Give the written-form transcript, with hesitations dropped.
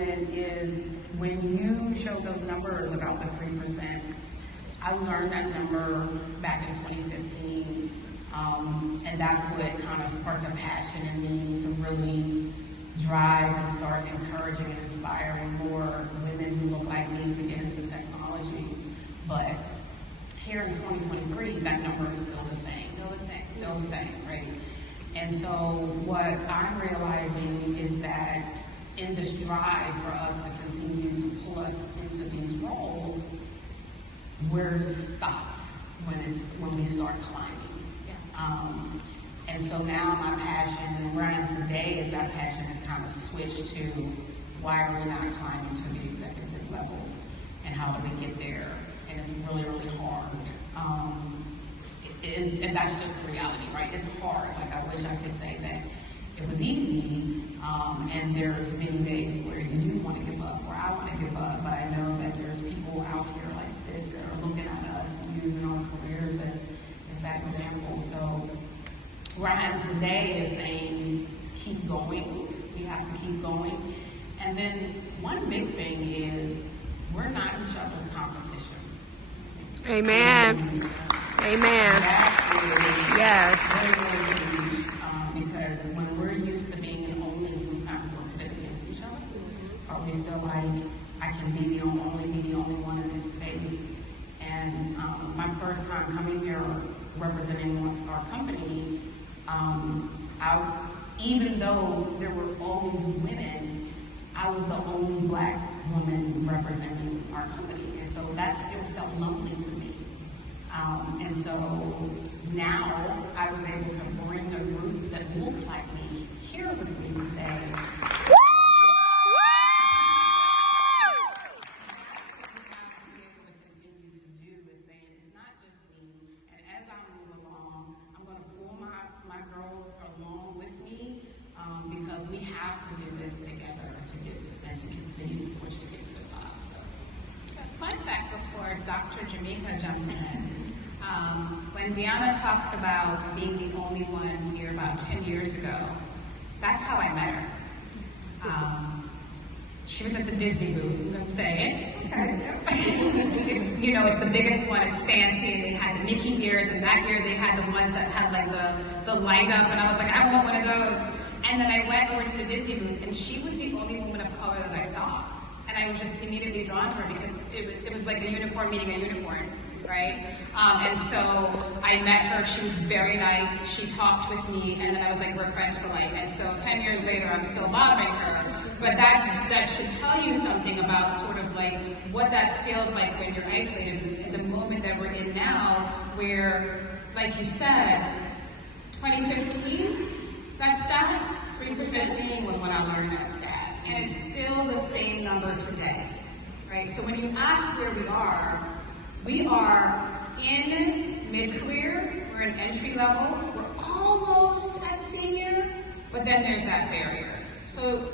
women is when you show those numbers about the 3%, I learned that number back in 2015, and that's what kind of sparked the passion in me to really drive and start encouraging and inspiring more women who look like me to get into technology. But here in 2023, that number is still the same. Still the same, right? And so what I'm realizing is that in this drive for us to continue to pull us into these roles, we're stopped when we start climbing. And so now my passion and where I am today is that passion has kind of switched to why are we not climbing to the executive levels and how do we get there? And it's really, really hard. And that's just the reality, right? It's hard. Like I wish I could say that it was easy. And there's many days where you do want to give up, where I want to give up, but I know that there's people out here like this that are looking at us and using our careers as that example. So where I am today is saying, keep going. We have to keep going. And then one big thing is we're not each other's competition. Amen. Amen. That is Yes. very, very huge, because when we're used to being the only, sometimes we're pitted against each other, or we feel like I can be the only one in this space. And my first time coming here representing our company, even though there were all these women, I was the only Black woman representing our company. And so that still felt lonely to me. And so now I was able to bring a group that looks like me here with me today. Because we have to do this together to continue to push to get to the top. So. Fun fact before Dr. Jamaica jumps in. When Deanna talks about being the only one here about 10 years ago, that's how I met her. She was at the Disney booth, I'm going to say it. It's the biggest one, it's fancy, they had the Mickey ears, and that year they had the ones that had like the light up, and I was like, I want one of those. And then I went over to the Disney booth, and she was the only woman of color that I saw. And I was just immediately drawn to her because it was like a unicorn meeting a unicorn, right? And so I met her, she was very nice, she talked with me, and then I was like, we're friends for life. And so 10 years later, I'm still bothering her. But that should tell you something about sort of like what that feels like when you're isolated in the moment that we're in now, where, like you said, 2015, that stat, 3% was when I learned that stat. And it's still the same number today, right? So when you ask where we are in mid-career, we're in entry level, we're almost at senior, but then there's that barrier. So